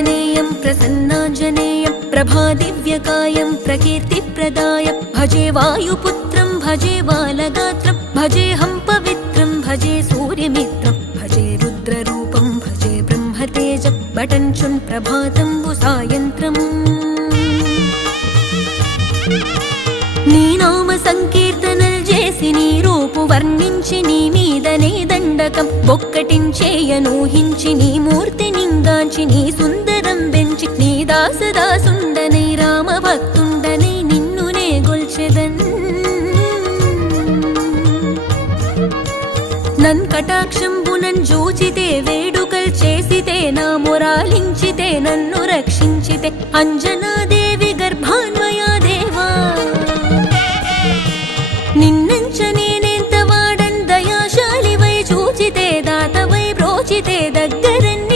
प्रसन्नाञ्जनेयं प्रसन्नाञ्जनेयं प्रभादिव्यकायं प्रकीर्तिप्रदायं भजे वायुपुत्रं भजे बालगात्रं भजेऽहं पवित्रं भजे सूर्यमित्रं भजे रुद्ररूपं भजे ब्रह्मतेजं बटञ्चुन् प्रभातं सायन्त्रम् నీ నామ సంకీర్తనలు చేసి నీ రూపు వర్ణించి నీ మీదనే దండకం ఒక్కటించేయనూహించి నీ మూర్తి నింగాంచి నీ సుందరం పెంచి నీ దాసదాసుండనై రామ భక్తుండనై నిన్నునే గొల్చెదన్ నన్ కటాక్షంబునన్ జూచితే వేడుకల్ చేసితే నా మొరాలించితే నన్ను రక్షించితే అంజనాదే